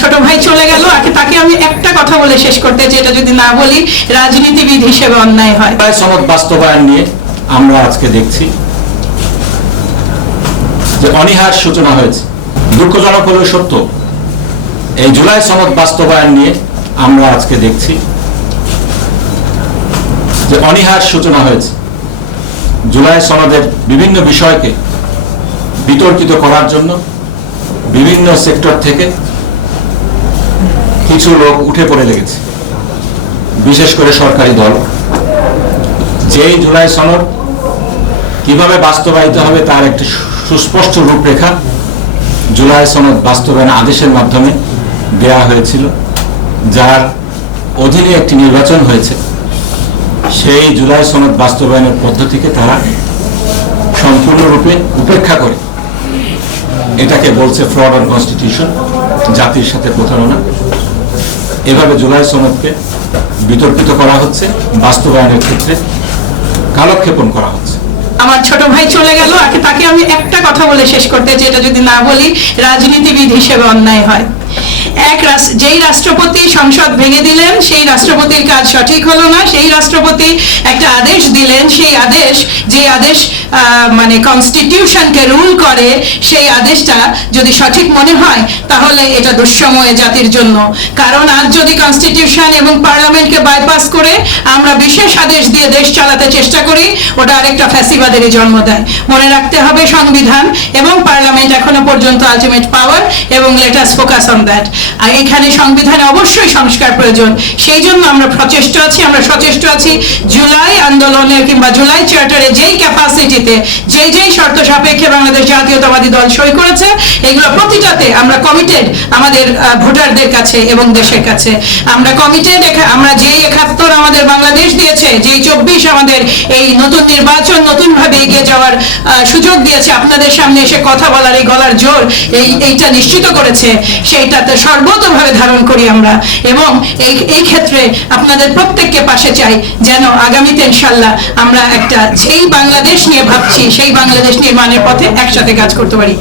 ছোট ভাই চলে গেল, তাকে আমি একটা কথা বলে শেষ করতে চাই, এটা যদি না বলি রাজনীতিবিদ হিসেবে অন্যায় হয়। সনদ বাস্তবায়ন নিয়ে আমরা আজকে দেখছি যে অনীহার সূচনা হয়েছে। দুঃখজনক হলেও সত্য, এই জুলাই সনদ বাস্তবায়ন নিয়ে আমরা আজকে দেখছি যে অনীহার সূচনা হয়েছে। জুলাই সনদের বিভিন্ন বিষয়কে বিতর্কিত করার জন্য বিভিন্ন সেক্টর থেকে কিছু লোক উঠে পড়ে লেগেছে, বিশেষ করে সরকারি দল। যেই জুলাই সনদ কিভাবে বাস্তবায়িত হবে তার একটি সুস্পষ্ট রূপরেখা জুলাই সনদ বাস্তবায়ন আদেশের মাধ্যমে দেয়া হয়েছিল, যার অধীনে একটি নির্বাচন হয়েছে। সেই জুলাই সনদ বাস্তবায়নের পদ্ধতিকে তারা সম্পূর্ণরূপে উপেক্ষা করে এটাকে বলছে ফ্রড অন কনস্টিটিউশন, জাতির সাথে প্রতারণা। এভাবে জুলাই সনদকে বিতর্কিত করা হচ্ছে, বাস্তবায়নের ক্ষেত্রে কালক্ষেপণ করা হচ্ছে। আমার ছোট ভাই চলে গেল, তাকে আমি একটা কথা বলে শেষ করতে চাই, এটা যদি না বলি রাজনীতিবিদ হিসেবে অন্যায় হয়। যেই রাষ্ট্রপতি সংসদ ভেঙে দিলেন, সেই রাষ্ট্রপতির কাজ সঠিক হলো না। সেই রাষ্ট্রপতি একটা আদেশ দিলেন, সেই আদেশ যে আদেশ মানে কনস্টিটিউশনকে রুল করে, সেই আদেশটা যদি সঠিক মনে হয় তাহলে এটা দুঃসময় জাতির জন্য। কারণ আজ যদি কনস্টিটিউশন এবং পার্লামেন্টকে বাইপাস করে আমরা বিশেষ আদেশ দিয়ে দেশ চালাতে চেষ্টা করি, ওটা আরেকটা ফ্যাসিবাদেরই জন্ম দেয়। মনে রাখতে হবে সংবিধান এবং পার্লামেন্ট এখনো পর্যন্ত আলটিমেট পাওয়ার, এবং let us focus on that. আর এখানে সংবিধানে অবশ্যই সংস্কার প্রয়োজন, সেই জন্য আমরা সচেষ্ট আছি জুলাই আন্দোলনে কিংবা জুলাই চার্টারে যেই ক্যাপাসিটিতে যেই শর্ত সাপেক্ষে বাংলাদেশ জাতীয়তাবাদী দল সই করেছে, এগুলো প্রতিটাতে আমরা কমিটেড আমাদের ভোটারদের কাছে এবং দেশের কাছে। আমরা কমিটেড, আমরা যেই 71 আমাদের বাংলাদেশ দিয়েছে, যেই 24 আমাদের এই নতুন নির্বাচন নতুনভাবে এগিয়ে যাওয়ার সুযোগ দিয়েছে, আপনাদের সামনে এসে কথা বলার এই গলার জোর এইটা নিশ্চিত করেছে, সেইটাতে সর্বতভাবে ধারণ করি আমরা। এবং এই ক্ষেত্রে আপনাদের প্রত্যেককে পাশে চাই, যেন আগামীতে ইনশাল্লাহ আমরা একটা যেই বাংলাদেশ নিয়ে ভাবছি সেই বাংলাদেশ নির্মাণের পথে একসাথে কাজ করতে পারি।